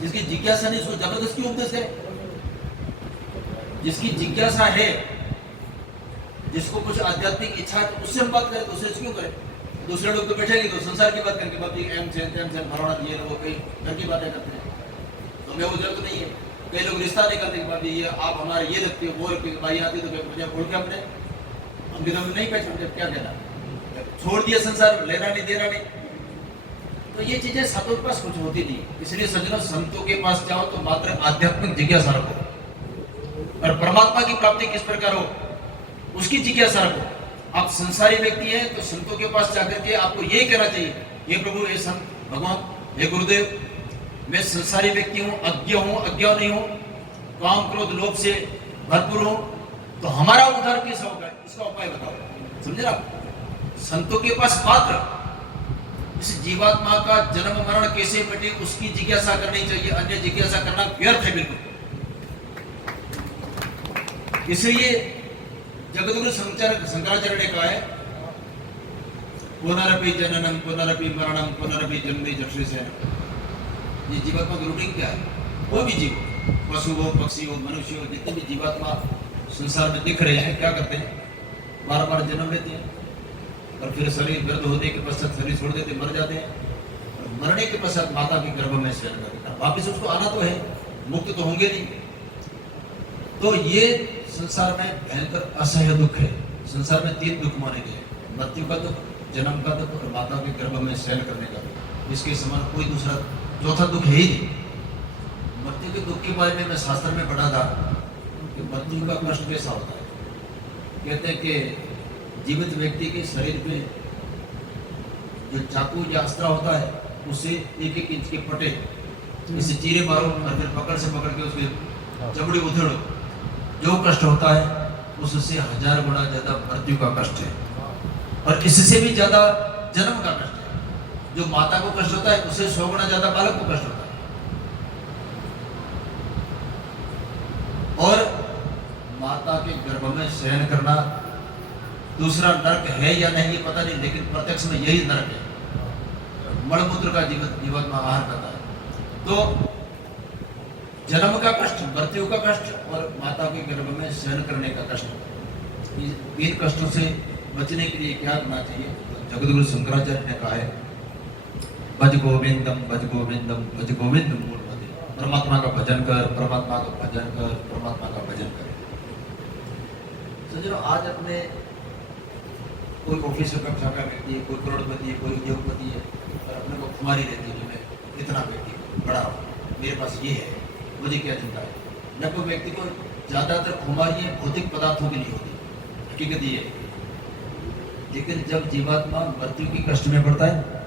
जिसकी जिज्ञासा नहीं उसको जबरदस्ती उपदेश करे। जिसकी जिज्ञासा है, जिसको कुछ आध्यात्मिक इच्छा है, तो उससे हम बात करें, तो उससे क्यों करें। दूसरे लोग तो बैठेंगे तो संसार की बात करके बाबी एम सेन भरवाना दिए, वो कई घर की बातें करते हैं। तो मैं वो जरूरत नहीं है। कई लोग रिश्ता नहीं करते, बाबी ये आप हमारे ये रखते हो, वो रखते, भाई आती तो मुझे बोल के अपने हम दिनों में नहीं पहचानते, क्या कहना, छोड़ दिया संसार, लेना नहीं देना नहीं। तो ये चीजें संतों के पास कुछ होती नहीं। इसलिए सज्जनों, संतों के पास जाओ तो मात्र आध्यात्मिक जिज्ञासा रखो, और परमात्मा की प्राप्ति किस प्रकार हो उसकी जिज्ञासा रखो। आप संसारी व्यक्ति हैं तो संतों के पास जाकर के आपको यही कहना चाहिए, हे प्रभु, हे संत भगवान, हे गुरुदेव, मैं संसारी व्यक्ति हूँ, अज्ञ हूँ, अज्ञान नहीं हूँ, काम क्रोध लोभ से भरपूर हूँ, तो हमारा उद्धार कैसा होगा, इसका उपाय बताओ। समझे ना? संतों के पास मात्र इस जीवात्मा का जन्म मरण कैसे मिटे उसकी जिज्ञासा करनी चाहिए, अन्य जिज्ञासा करना व्यर्थ है बिल्कुल। इसलिए जगद्गुरु शंकराचार्य ने कहा है, पुनरपि जननम पुनरपि मरणम पुनरपि जन्मे जक्षसेन। ये जीवात्मा की रूटीन क्या है? कोई भी जीव, पशु हो, पक्षी हो, मनुष्य हो, जितने भी जीवात्मा संसार में दिख रहे हैं, क्या करते हैं? बार बार जन्म लेते हैं, और फिर शरीर गर्द होने के पश्चात शरीर छोड़ देते, मर जाते हैं, और मरने के पश्चात माता के गर्भ में शयन करते हैं। वापिस उसको आना तो है, मुक्त तो होंगे नहीं। तो ये संसार में भयंकर असह्य दुख है। संसार में 3 दुख माने गए, मृत्यु का दुख, जन्म का दुख, और माता के गर्भ में शयन करने का दुख। इसके समान कोई दूसरा चौथा दुख है ही नहीं। मृत्यु के दुख के बारे में मैं शास्त्र में पढ़ा था कि मृत्यु का कष्ट कैसा होता है। कहते हैं कि जीवित व्यक्ति के शरीर पे जो चाकू या अस्त्र होता है, उससे 1-1 इंच के पटे इसे चीरे मारो, और फिर पकड़ के उसके चमड़ी उधेड़ो, जो कष्ट होता है उससे 1000 गुना ज्यादा मृत्यु का कष्ट है, और इससे भी ज्यादा जन्म का कष्ट है। जो माता को कष्ट होता है उससे 100 गुना ज्यादा बालक को कष्ट होता है। और माता के गर्भ में शयन करना दूसरा नरक है या नहीं ये पता नहीं, लेकिन प्रत्यक्ष में यही नरक है। मलमूत्र का जीवात्मा आहार करता है। तो जन्म का कष्ट, मृत्यु का कष्ट, और माता के गर्भ में शयन करने का कष्ट, इन कष्टों से बचने के लिए क्या करना चाहिए? तो जगद्गुरु शंकराचार्य ने कहा है, भज गोविंदम भज गोविंदम भज गोविंदम मूलमते। परमात्मा का भजन कर, परमात्मा का भजन कर, परमात्मा का भजन कर। सज्जनों, आज अपने कोई ऑफिसर कक्षा का व्यक्ति है, कोई करोड़पति है, कोई उद्योगपति है, और अपने को खुमारी रहती है कि मैं इतना व्यक्ति बड़ा हूँ, मेरे पास ये है, मुझे क्या चिंता है। न कोई व्यक्ति को ज्यादातर खुमारी भौतिक पदार्थों की नहीं होती, हकीकत ये है। लेकिन जब जीवात्मा मृत्यु की कष्ट में पड़ता है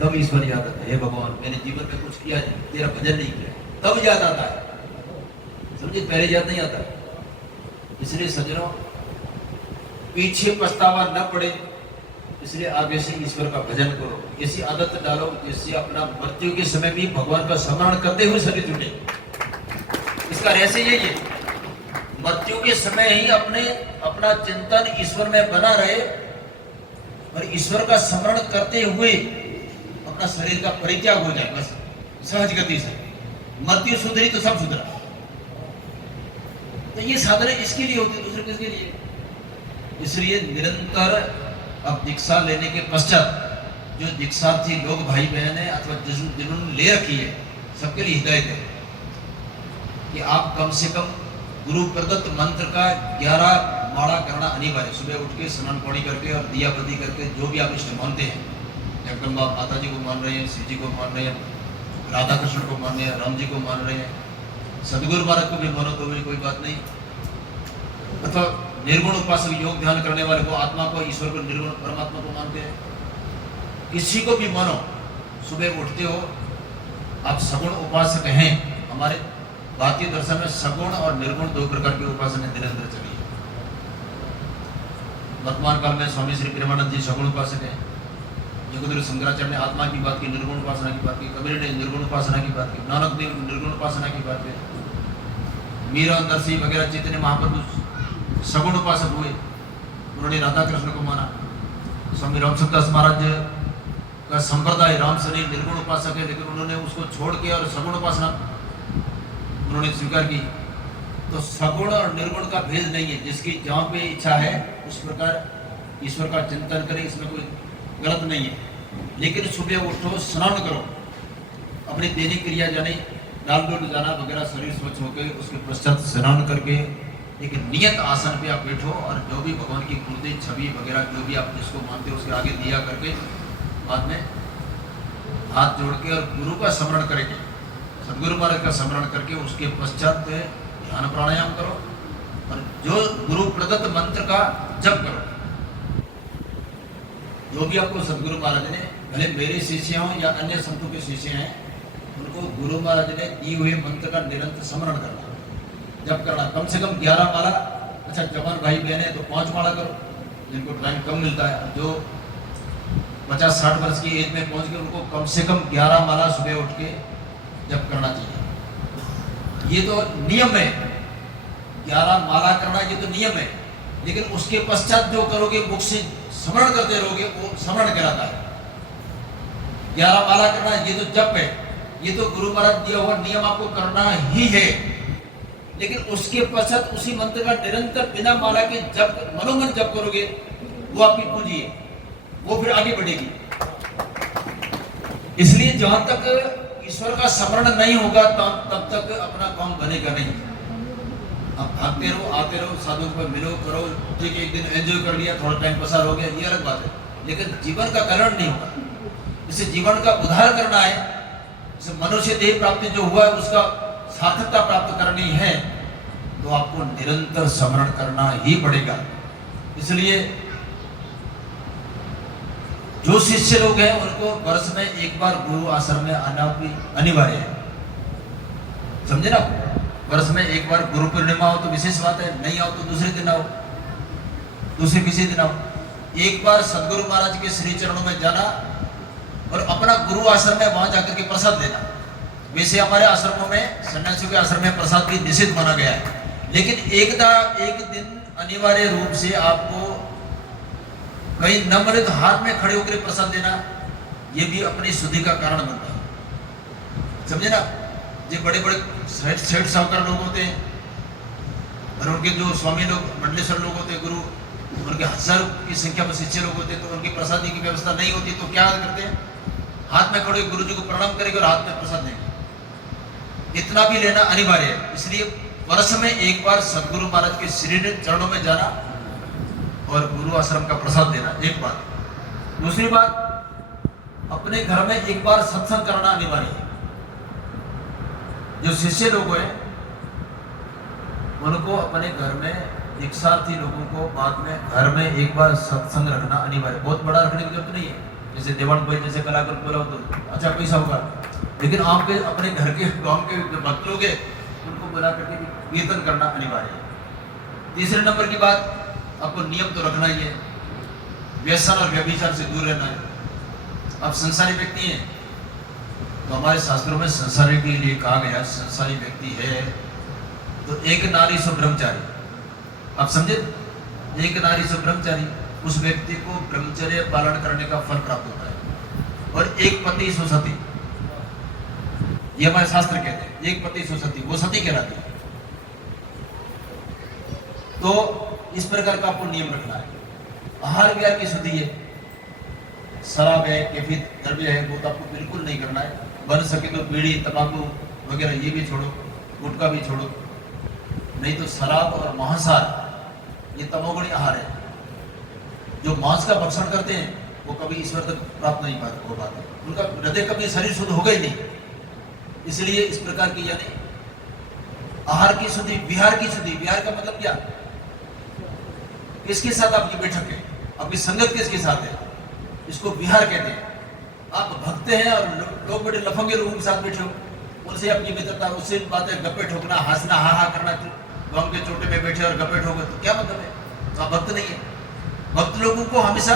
तब ईश्वर याद आता है, हे भगवान मैंने जीवन में कुछ किया नहीं, तेरा भजन नहीं किया, तब याद आता है। समझे, पहले याद नहीं आता। इसलिए सज्जनों, पीछे पछतावा न पड़े, इसलिए आगे से ईश्वर का भजन करो। ऐसी आदत डालो जिससे अपना मृत्यु के समय भी भगवान का स्मरण करते हुए शरीर जुटे। इसका रहस्य यही है, मृत्यु के समय ही अपना चिंतन ईश्वर में बना रहे और ईश्वर का स्मरण करते हुए अपना शरीर का परित्याग हो जाए, बस सहज गति से। मृत्यु सुधरी तो सब सुधरा। तो ये साधना इसके लिए होती है, दूसरे किसके लिए? इसलिए निरंतर अब दीक्षा लेने के पश्चात जो दीक्षार्थी लोग भाई बहन है अथवा जिन्होंने ले रखी है, सबके लिए हिदायत है कि आप कम से कम गुरु प्रदत्त मंत्र का 11 माला करना अनिवार्य। सुबह उठ के स्नान पानी करके और दिया बत्ती करके, जो भी आप इष्ट मानते हैं, जगदम्बा माता जी को मान रहे हैं, शिव जी को मान रहे हैं, राधा कृष्ण को मान रहे हैं, राम जी को मान रहे हैं, सदगुरु महाराज को भी मानो तो भी कोई बात नहीं, अथवा निर्गुण उपासक योग ध्यान करने वाले को, आत्मा को, ईश्वर को, निर्गुण परमात्मा को मानते हैं, किसी को भी मानो। सुबह उठते हो आप सगुण उपासक हैं। हमारे भारतीय दर्शन में सगुण और निर्गुण दो प्रकार की उपासना निरंतर चली है। वर्तमान काल में स्वामी श्री प्रेमानंद जी सगुण उपासक हैं, जगतगुरु शंकराचार्य ने आत्मा की बात की, निर्गुण उपासना की बात की, कबीर ने निर्गुण उपासना की बात की, नानक ने निर्गुण उपासना की बात की, मीरा नरसिंह वगैरह चैतन्य महाप्रभु सगुण उपासक हुए, उन्होंने राधा कृष्ण को माना। स्वामी रामचंद्रदास महाराज का संप्रदाय राम शनि निर्गुण उपासक है, लेकिन उन्होंने उसको छोड़ के और सगुण उपासना उन्होंने स्वीकार की। तो सगुण और निर्गुण का भेद नहीं है, जिसकी जहाँ पे इच्छा है उस प्रकार ईश्वर का चिंतन करें, इसमें कोई गलत नहीं है। लेकिन सुबह उठो, स्नान करो, अपनी दैनिक क्रिया जाने डाल डोल जाना वगैरह, शरीर स्वच्छ होकर उसके पश्चात स्नान करके एक नियत आसन पे आप बैठो और जो भी भगवान की मूर्ति छवि वगैरह जो भी आप जिसको मानते हो उसके आगे दिया करके बाद में हाथ जोड़ के और गुरु का स्मरण करेंगे, सदगुरु महाराज का स्मरण करके उसके पश्चात ध्यान प्राणायाम करो और जो गुरु प्रदत्त मंत्र का जप करो। जो भी आपको सदगुरु महाराज ने, भले मेरे शिष्य हों या अन्य संतों के शिष्य हैं, उनको गुरु महाराज ने दिए हुए मंत्र का निरंतर स्मरण करना, जप करना। कम से कम 11 माला। अच्छा, जवान भाई बहन है तो 5 माला करो, जिनको टाइम कम मिलता है। जो 50-60 वर्ष की एज में पहुंच गए उनको कम से कम 11 माला सुबह उठ के जप करना चाहिए। ये तो नियम है, 11 माला करना ये तो नियम है। लेकिन उसके पश्चात जो करोगे, मुख से स्मरण करते रहोगे, वो स्मरण कहलाता है। 11 माला करना ये तो जप है, ये तो गुरु महाराज दिया हुआ नियम आपको करना ही है। लेकिन उसके पश्चात उसी मंत्र का निरंतर बिना माला के जप, मनोमन जप करोगे, वो आपकी पूंजी है, वो फिर आगे बढ़ेगी। इसलिए जहां तक ईश्वर का स्मरण नहीं होगा तब तक अपना काम बनेगा नहीं। आप भागते रहो, आते रहो, साधु को मिलो, करो, ठीक है, एक दिन एंजॉय कर लिया, थोड़ा टाइम पसार हो गया, ये अलग बात है। लेकिन जीवन का कल्याण नहीं होगा। इसे जीवन का उद्धार करना है, इसे मनुष्य देह प्राप्ति जो हुआ है उसका सार्थकता प्राप्त करनी है, तो आपको निरंतर स्मरण करना ही पड़ेगा। इसलिए जो शिष्य लोग हैं उनको वर्ष में एक बार गुरु आश्रम में आना भी अनिवार्य है, समझे ना। वर्ष में एक बार गुरु पूर्णिमा हो तो विशेष बात है, नहीं आओ तो दूसरे दिन आओ, दूसरे किसी दिन आओ। एक बार सदगुरु महाराज के श्री चरणों में जाना और अपना गुरु आश्रम में वहां जाकर के प्रसाद लेना। वैसे हमारे आश्रमों में, सन्यासियों के आश्रम में प्रसाद भी निषिद्ध माना गया है, लेकिन एक दिन अनिवार्य रूप से आपको कहीं न मिले तो हाथ में खड़े होकर प्रसाद देना, ये भी अपनी शुद्धि का कारण बनता है, समझे ना। ये बड़े बड़े सेठ साहूकार लोग होते हैं और उनके जो स्वामी लोग, मंडलेश्वर लोग होते हैं, गुरु, उनके 1000 की संख्या में शिष्य लोग होते हैं, तो उनकी प्रसादी की व्यवस्था नहीं होती, तो क्या करते हैं, हाथ में खड़े गुरु जी को प्रणाम करेंगे और हाथ में प्रसाद देंगे। इतना भी लेना अनिवार्य है। इसलिए वर्ष में एक बार सदगुरु महाराज के श्री चरणों में जाना और गुरु आश्रम का प्रसाद देना, एक बात। दूसरी बात, अपने घर में एक बार सत्संग करना अनिवार्य है। जो शिष्य लोग हैं उनको अपने घर में, दीक्षार्थी लोगों को बाद में घर में एक बार सत्संग रखना अनिवार्य। बहुत बड़ा रखने की जरूरत नहीं है, जैसे देवान भाई जैसे कलाकार बोला तो अच्छा पैसा होगा, लेकिन आपके अपने घर के गांव के जो भक्त लोग हैं उनको बुला करके कीर्तन करना अनिवार्य है। तीसरे नंबर की बात, आपको नियम तो रखना ही है, व्यसन और व्यभिचार से दूर रहना है। आप संसारी व्यक्ति हैं तो हमारे शास्त्रों में संसारी के लिए कहा गया, संसारी व्यक्ति है तो एक नारी सो ब्रह्मचारी। आप समझे, एक नारी सो ब्रह्मचारी, उस व्यक्ति को ब्रह्मचर्य पालन करने का फल प्राप्त होता है। और एक पति सो सती, ये हमारे शास्त्र कहते हैं, एक पति सो सती, वो सती कहलाती है। तो इस प्रकार का आपको नियम रखना है। आहार विहार की शुद्धि है, शराब है, कैफीन द्रव्य है, वो तो आपको बिल्कुल नहीं करना है। बन सके तो बीड़ी तंबाकू वगैरह ये भी छोड़ो, गुटखा भी छोड़ो, नहीं तो शराब और मांसाहार ये तमोगुणी आहार है। जो मांस का भक्षण करते हैं वो कभी ईश्वर तक प्राप्त नहीं हो पाते, उनका हृदय कभी शरीर शुद्ध होगा ही नहीं। इसलिए इस प्रकार की यानी आहार की शुद्धि, विहार की शुद्धि। विहार का मतलब क्या, किसके साथ आपकी बैठक है, आपकी संगत किसके साथ है, इसको विहार कहते हैं। आप भक्त हैं और लोग बड़े लफंगे लोगों के साथ बैठे हो, उनसे आपकी मित्रता, उससे बातें गप्पे ठोकना, हंसना, हा हा करना, गांव के चोटे में बैठे और गप्पे ठोके तो क्या मतलब है, तो आप भक्त नहीं है। भक्त लोगों को हमेशा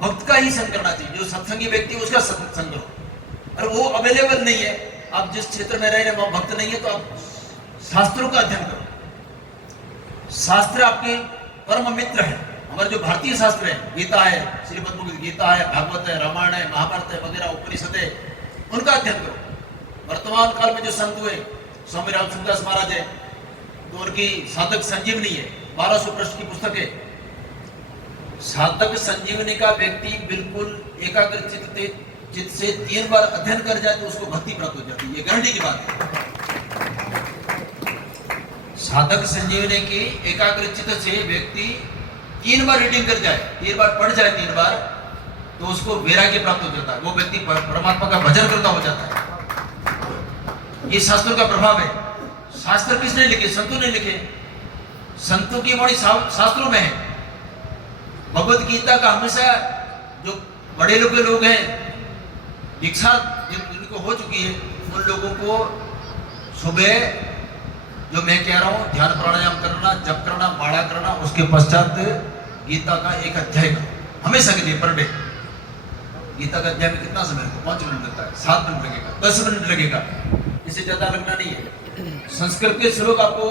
भक्त का ही संग करना चाहिए, जो सत्संगी व्यक्ति उसका संग करो। और वो अवेलेबल नहीं है, आप जिस क्षेत्र में रह रहे हैं वहां भक्त नहीं है, तो आप शास्त्रों का अध्ययन करो। शास्त्र आपके परम मित्र है। हमारे जो भारतीय शास्त्र है, गीता है, श्रीमद् भगवद गीता है, भागवत है, रामायण है, महाभारत है वगैरह, उपनिषद है, उनका अध्ययन करो। वर्तमान काल में जो संत हुए, स्वामी रामचंद्रदास महाराज है, तो उनकी साधक संजीवनी है, 1200 पृष्ठ की पुस्तक है। साधक संजीवनी का व्यक्ति बिल्कुल एकाग्र चित्त से 3 बार अध्ययन कर जाए तो उसको भक्ति प्राप्त हो जाती है, ये गारंटी की बात है। साधक संजीवनी की एकाग्र चित्त से व्यक्ति 3 बार रीडिंग कर जाए, 3 बार पढ़ जाए, 3 बार, तो उसको वैराग्य प्राप्त हो जाता है, वो व्यक्ति परमात्मा का भजन करता हो जाता है। ये शास्त्रों का प्रभाव है। शास्त्र किसने लिखे, संतों ने लिखे। संतों की वाणी शास्त्रों में है। भगवत गीता का हमेशा जो बड़े लोग हैं, दीक्षा जिनको हो चुकी है, उन लोगों को सुबह जो मैं कह रहा हूं ध्यान प्राणायाम करना, जप करना, माला करना, उसके पश्चात गीता का एक अध्याय का हमेशा के लिए पर डे। गीता का अध्याय में कितना समय लगता है, 5 मिनट लगता है, 7 मिनट लगेगा, 10 मिनट लगेगा, इससे ज्यादा लगना नहीं है। संस्कृत के श्लोक आपको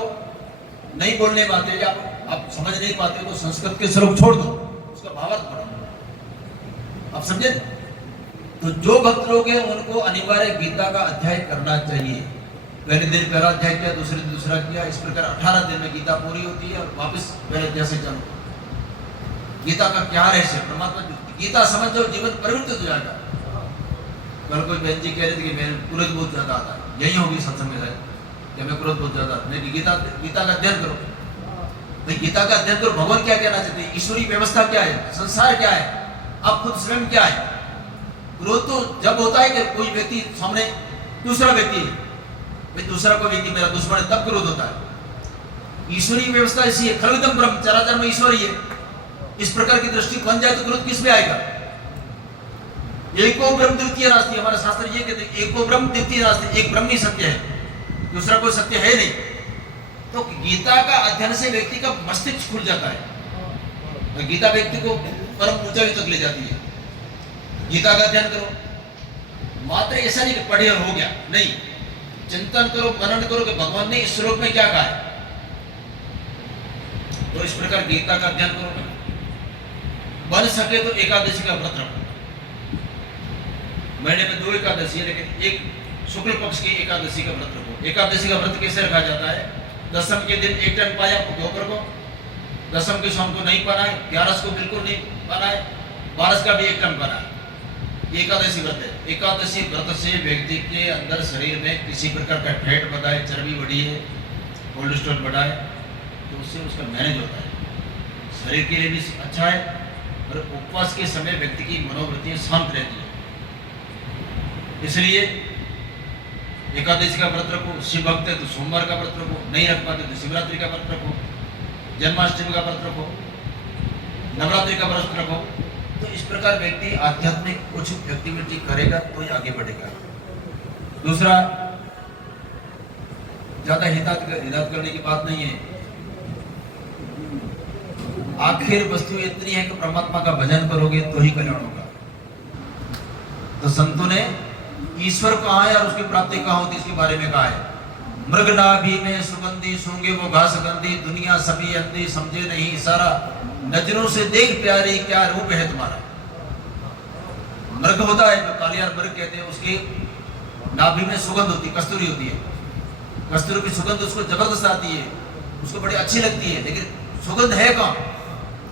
नहीं बोलने पाते या आप समझ नहीं पाते तो संस्कृत के श्लोक छोड़ दो, उसका भावार्थ पढ़ो। आप समझे। तो जो भक्त लोग हैं उनको अनिवार्य गीता का अध्याय करना चाहिए। पहले दिन पहला अध्याय किया, दूसरे दिन दूसरा किया, इस प्रकार 18 दिन में गीता पूरी होती है और वापस पहले अध्याय से चलो। गीता का क्या रहस्य, परमात्मा गीता समझ जाओ, जीवन परिवर्तित हो जाएगा। कल कोई बहन जी कह रहे थे कि मेरे क्रोध बहुत ज्यादा आता है, यही होगी सत्संग में शायद कि मैं क्रोध बहुत ज्यादा, नहीं गीता का अध्ययन करो। भाई गीता का अध्ययन करो, भगवान क्या कहना चाहते हैं, ईश्वरीय व्यवस्था क्या है, संसार क्या है, आप खुद स्वयं क्या है। क्रोध तो जब होता है कि कोई व्यक्ति सामने दूसरा व्यक्ति है, भाई दूसरा कोई व्यक्ति मेरा दुश्मन है, तब क्रोध होता है। ईश्वरीय व्यवस्था ऐसी है, खलविदम ब्रह्म, चराचर में ईश्वर ही है। इस प्रकार की दृष्टि बन जाए तो क्रोध किस में आएगा। एको ब्रह्म द्वितीय नास्ति, हमारा शास्त्र ये कहते हैं एको ब्रह्म द्वितीय नास्ति, एक ब्रह्म ही सत्य है, दूसरा कोई सत्य है नहीं। तो गीता का अध्ययन से व्यक्ति का मस्तिष्क खुल जाता है, तो गीता व्यक्ति को परम ऊंचाई तक ले जाती है। गीता का अध्ययन करो, मात्र ऐसा नहीं कि पढ़े और हो गया, नहीं, चिंतन करो, मनन करो कि भगवान ने इस श्लोक में क्या कहा है। तो इस प्रकार गीता का अध्ययन करो। बन सके तो एकादशी का व्रत रखो। महीने में 2 एकादशी है, लेकिन एक शुक्ल पक्ष की एकादशी का व्रत रखो। एकादशी का व्रत कैसे रखा जाता है, दशम के दिन 1 टन पाया धोकर को, दशम के शाम को नहीं पाना है, 11 को बिल्कुल नहीं पाना है, 12 का भी 1 टन पाना है। एकादशी व्रत है। एकादशी व्रत से व्यक्ति के अंदर शरीर में किसी प्रकार का फैट बढ़ा है, चर्बी बढ़ी है, कोलेस्ट्रॉल बढ़ा है, तो उससे उसका मैनेज होता है, शरीर के लिए भी अच्छा है। और उपवास के समय व्यक्ति की मनोवृत्ति शांत रहती है। इसलिए एकादशी का व्रत रखो। शिव भक्त है तो सोमवार का व्रत रखो, नहीं रख पाते तो शिवरात्रि का व्रत रखो, जन्माष्टमी का व्रत रखो, नवरात्रि का व्रत रखो। तो इस प्रकार व्यक्ति आध्यात्मिक कुछ एक्टिविटी करेगा तो ही आगे बढ़ेगा। दूसरा, ज्यादा हिदायत करने की बात नहीं है। आखिर वस्तु इतनी है कि परमात्मा का भजन करोगे तो ही कल्याण होगा। तो संतों ने ईश्वर कहाँ है और उसकी प्राप्ति कहाँ होती है इसके बारे में कहा है। मृग नाभि में सुगंधी सूंघे वो घास गंदी, दुनिया सभी अंधी समझे नहीं इशारा, नजरों से देख प्यारी क्या रूप है तुम्हारा। मृग होता है जो कालियार मृग कहते हैं, उसकी नाभि में सुगंध होती है, कस्तूरी होती है। कस्तूरी की सुगंध उसको जबरदस्त आती है, उसको बड़ी अच्छी लगती है, लेकिन सुगंध है कहाँ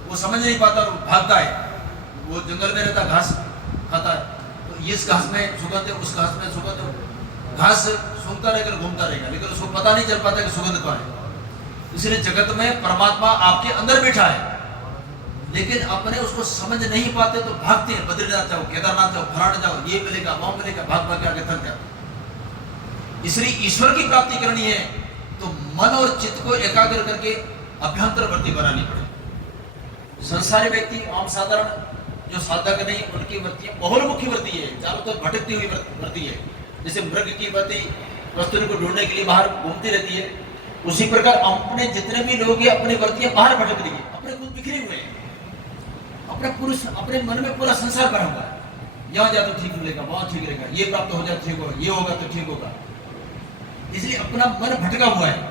वो समझ नहीं पाता और भागता है। वो जंगल में रहता, घास खाता है, तो इस घास में सुगंध है, उस घास में सुगंध है, घास सूंघता रहेगा, घूमता रहेगा, लेकिन उसको पता नहीं चल पाता कि सुगंध कहाँ है। इसलिए जगत में परमात्मा आपके अंदर बैठा है, लेकिन अपने उसको समझ नहीं पाते तो भागते हैं। बद्रीनाथ जाओ, केदारनाथ जाओ, फलाने जाओ, ये मिलेगा वहां मिलेगा, भाग भाग के आगे थक जाते। इसलिए ईश्वर की प्राप्ति करनी है तो मन और चित्त को एकाग्र करके अभ्यंतर वृत्ति बनानी पड़ेगी। संसारी व्यक्ति आम साधारण जो साधक नहीं, उनकी वृत्तियां बहुमुखी वृत्ति है, चारों तरफ भटकती हुई वृत्ति है। जैसे मृग की वृत्ति वस्तु को ढूंढने के लिए बाहर घूमती रहती है, उसी प्रकार अपने जितने भी लोग हैं अपनी वृत्तियां बाहर भटक रही है, अपने खुद बिखरे हुए हैं, अपना पुरुष अपने मन में पूरा संसार भरा हुआ है। यहाँ जा तो ठीक मिलेगा, वहां ठीक रहेगा, ये प्राप्त हो जाए ठीक होगा, ये होगा तो ठीक होगा। इसलिए अपना मन भटका हुआ है।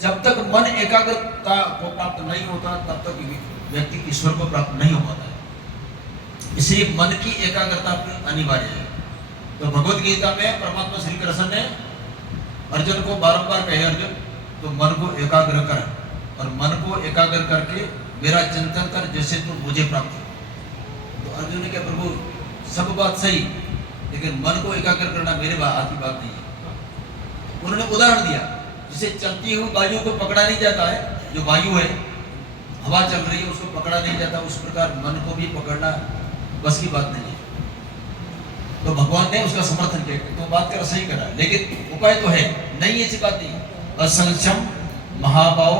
जब तक मन एकाग्रता को प्राप्त नहीं होता तब तक व्यक्ति ईश्वर को प्राप्त नहीं हो पाता है। इसलिए मन की एकाग्रता अनिवार्य है। तो भगवत गीता में परमात्मा श्री कृष्ण ने अर्जुन को बारंबार कहे, अर्जुन तो मन को एकाग्र कर, और मन को एकाग्र करके मेरा चिंतन कर जैसे तू मुझे प्राप्त हो। तो अर्जुन ने कहा, प्रभु सब बात सही, लेकिन मन को एकाग्र करना मेरे हाथ की बात नहीं है। उन्होंने उदाहरण दिया, जिसे चलती हुई वायु को पकड़ा नहीं जाता है, जो वायु है हवा चल रही है उसको पकड़ा नहीं जाता, उस प्रकार मन को भी पकड़ना बस की बात नहीं है। तो भगवान ने उसका समर्थन किया, तो बात कर सही करा, लेकिन उपाय तो है नहीं, ऐसी बात नहीं। असंख्यम महाभाव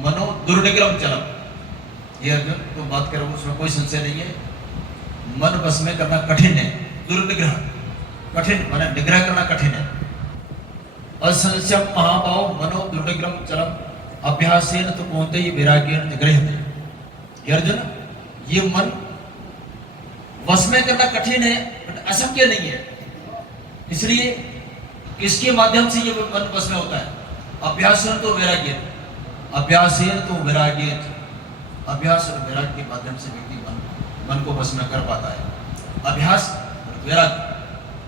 मनो दुर्निग्रह चलम। ये अर्जुन तुम बात करो, उसमें कोई संशय नहीं है। मन बस में करना कठिन है, दुर्निग्रह कठिन, माने निग्रह करना कठिन है। असंख्यम महाभाव मनो दुर्निग्रह चलम अभ्यासेन तो कौनते ही वैराग्येन निग्रह्यते। अर्जुन ये मन वश में करना कठिन है, अशक्य नहीं है। इसलिए किसके माध्यम से ये मन वश में होता है? अभ्यासेन तो वैराग्य, अभ्यासेन तो वैराग्य, अभ्यास और वैराग्य के माध्यम से व्यक्ति मन को वश में कर पाता है। अभ्यास और वैराग्य,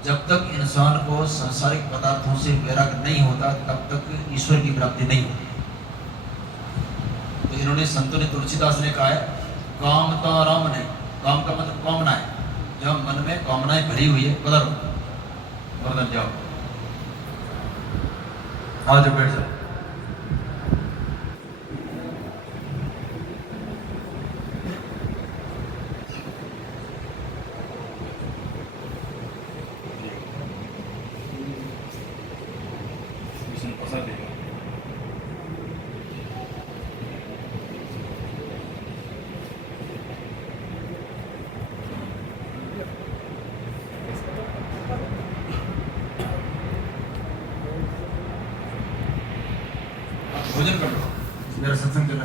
जब तक इंसान को सांसारिक पदार्थों से वैराग्य नहीं होता तब तक ईश्वर की प्राप्ति नहीं होती। तो इन्होंने संतों ने, तुलसीदास ने कहा है, कामता राम नहीं, काम का मतलब कामना है। जब मन में कामनाएं भरी हुई है, बदलो वर्धन जाओ, आज बैठ जाओ।